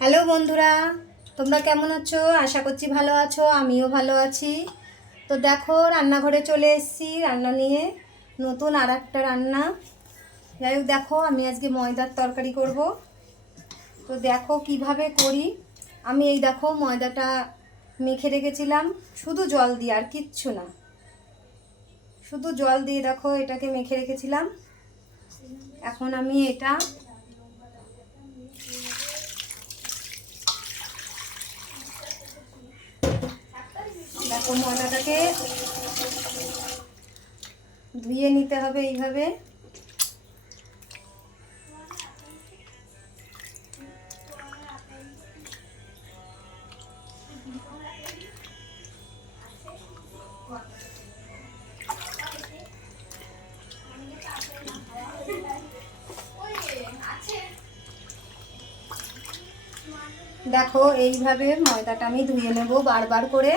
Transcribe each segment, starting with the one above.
Hello বন্ধুরা, তোমরা কেমন আছো? আশা করছি ভালো আছো, আমিও ভালো আছি। তো দেখো, রান্নাঘরে চলে এসেছি রান্না নিয়ে। নতুন আর একটা রান্না। যাই হোক, দেখো, আমি আজকে ময়দার তরকারি করব। তো দেখো, কীভাবে করি? আমি এই দেখো, ময়দাটা মেখে রেখেছিলাম। শুধু জল দিয়ে, আর কিচ্ছু না। শুধু জল দিয়ে দেখো, এটাকে মেখে রেখেছিলাম। এখন আমি এটা দেখো ময়দাটাকে ধুয়ে নিতে হবে এইভাবে। দেখো এইভাবে ময়দাটা আমি ধুয়ে নেব বারবার করে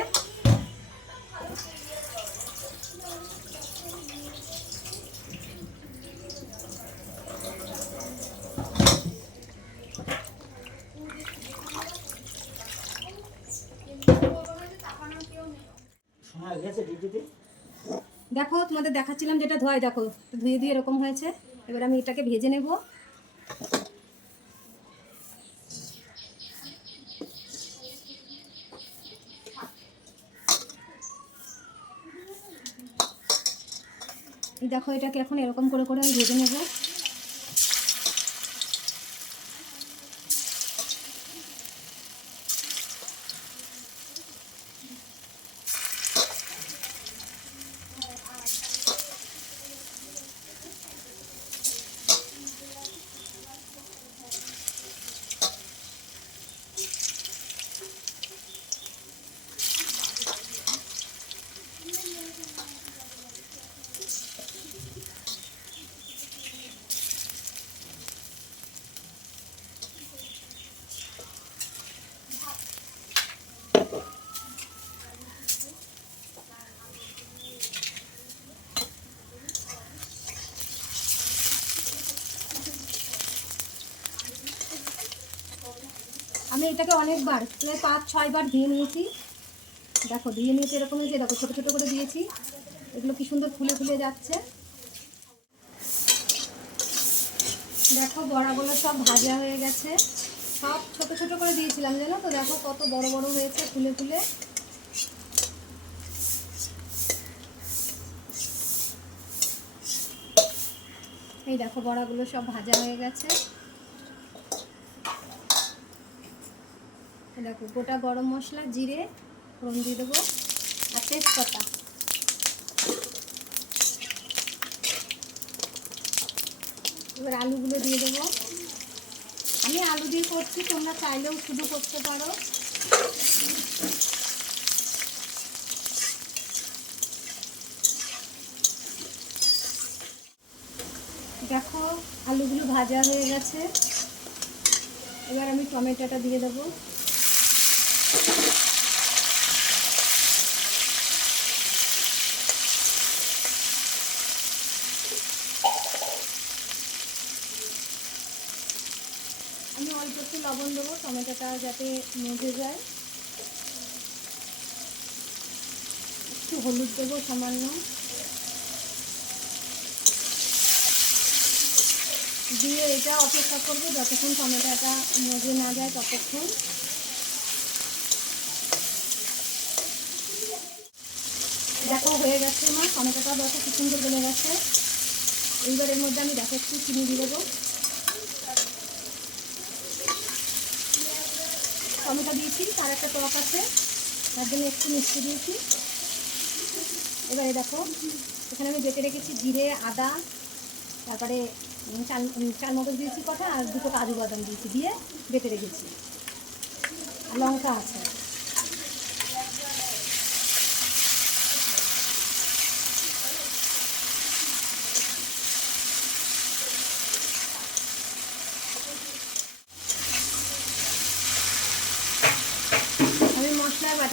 সময় গেছে ডিউটিতে দেখো, তোমাদের দেখাচ্ছিলাম যেটা ধোয় দেখো ধুয়ে ধুয়ে এরকম হয়েছে। এবার আমি এটাকে ভেজে নেব। দেখো, এটাকে এখন এরকম করে করে আমি ভেজে নেব। আমি এটাকে অনেকবার, প্রায় পাঁচ, ছয়বার ধুয়ে নিয়েছি। দেখো, ধুয়ে নিয়েছি এরকম হয়েছে, দেখো, ছোটো ছোটো করে দিয়েছি। এগুলো কি সুন্দর ফুলে ফুলে যাচ্ছে। দেখো, বড়াগুলো সব ভাজা হয়ে গেছে। সব ছোট ছোট করে দিয়েছিলাম, জানো তো? দেখো, কত বড় বড় হয়েছে ফুলে ফুলে। এই দেখো, বড়াগুলো সব ভাজা হয়ে গেছে। দেখো, গোটা গরম মশলা, জিরে, ফোড়ন দিয়ে দেবো, আর তেজপাতা। এবার আলুগুলো দিয়ে দেবো। আমি আলু দিয়ে করছি, তোমরা চাইলেও শুধু করতে পারো। দেখো, আলুগুলো ভাজা হয়ে গেছে। এবার আমি টমেটোটা দিয়ে দেবো। আমি অল্প একটু লবণ দেবো, টমেটোটা যাতে মজে যায়। একটু হলুদ দেবো সামান্য। দিয়ে এটা অপেক্ষা করব যতক্ষণ টমেটোটা মজে না যায় ততক্ষণ। দেখো হয়ে গেছে মা টমেটোটা দেখো কি সুন্দর গলে গেছে। এইবার এর মধ্যে আমি দেখো একটু চিনি দিয়ে দেবো। টমেটো দিয়েছি তার একটা টক আছে তার জন্য একটু মিষ্টি দিয়েছি। এবারে দেখো এখানে আমি বেটে রেখেছি জিরে আদা তারপরে চাল উম, চালমগজ দিয়েছি কটা আর দুটো কাজু বাদাম দিয়েছি দিয়ে বেটে রেখেছি। লঙ্কা আছে।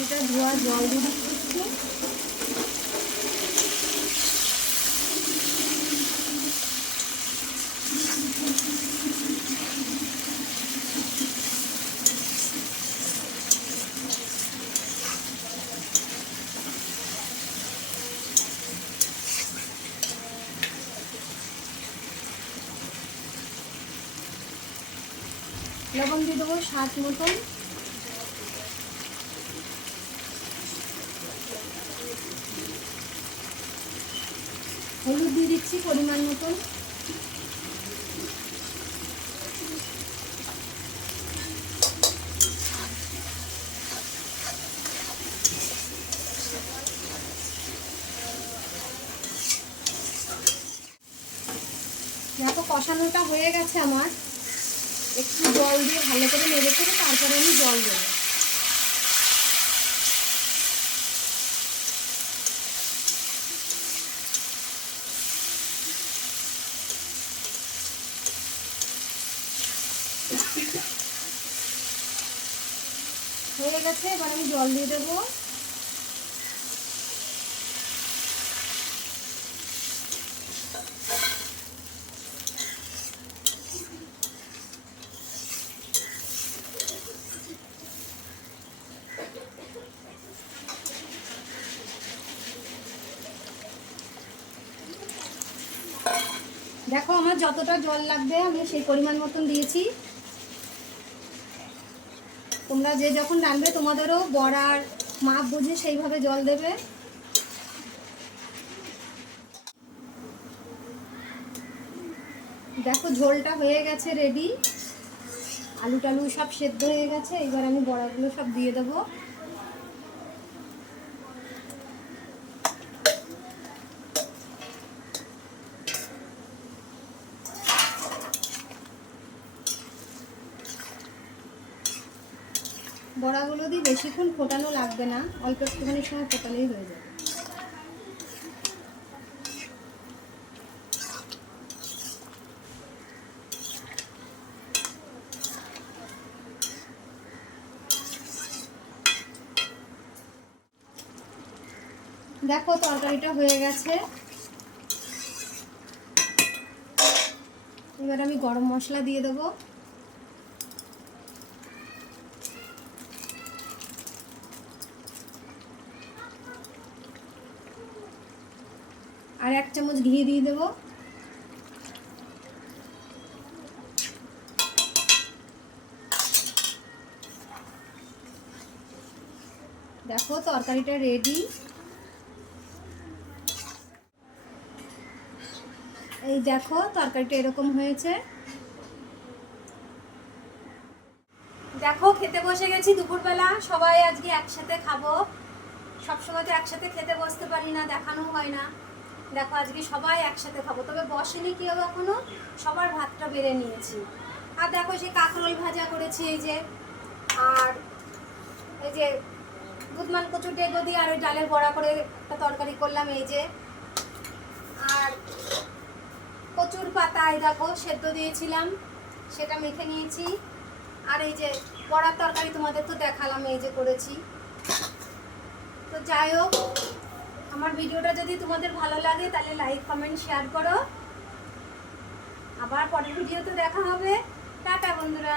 এটা ধোয়া জল দিয়ে দিচ্ছি। লবণ দিয়ে দেবো সাত মতন। দিয়ে দিচ্ছি পরিমাণ মতন। কষানোটা হয়ে গেছে আমার। একটু জল দিয়ে ভালো করে নেড়ে করে তারপরে আমি জল দেবো। হয়ে গেছে, এবার আমি জল দিয়ে দেবো। দেখো, আমার যতটা জল লাগবে, আমি সেই পরিমাণ মতন দিয়েছি। তোমরা যে যখন রানবে তোমাদেরও বড়ার মাপ বুঝে সেইভাবে জল দেবে। দেখো, ঝোলটা হয়ে গেছে রেডি আলু টালু সব সেদ্ধ হয়ে গেছে। এবার আমি বড়াগুলো সব দিয়ে দেবো। বড়াগুলো দিয়ে বেশিক্ষণ ফোটানো লাগবে না, অল্প একটুখানি সময় ফোটালেই হয়ে যাবে। দেখো তরকারিটা হয়ে গেছে। এবার আমি গরম মশলা দিয়ে দেবো। আর এক চামচ ঘি দিয়ে দেবো। দেখো তরকারিটা রেডি এই দেখো তরকারিটা এরকম হয়েছে। দেখো খেতে বসে গেছি দুপুরবেলা, সবাই আজকে একসাথে খাব। সবসময় তো একসাথে খেতে বসতে পারি না দেখানো হয় না। দেখো, আজকে সবাই একসাথে খাব। তবে বসেনি কেউ এখনও, সবার ভাতটা বেড়ে নিয়েছি। আর দেখো সেই কাঁকরোল ভাজা করেছি, এই যে, আর এই যে দুধমান কচু ডেগো দিয়ে আর ওই ডালের বড়া করে একটা তরকারি করলাম, এই যে। আর কচুর পাতা, এই দেখো, সেদ্ধ দিয়েছিলাম, সেটা মেখে নিয়েছি। আর এই যে বড়ার তরকারি তোমাদের তো দেখালাম, এই যে করেছি। তো যাই হোক আমার ভিডিওটা যদি তোমাদের ভালো লাগে, তাহলে লাইক কমেন্ট শেয়ার করো। আবার পরের ভিডিওতে দেখা হবে। টাটা বন্ধুরা।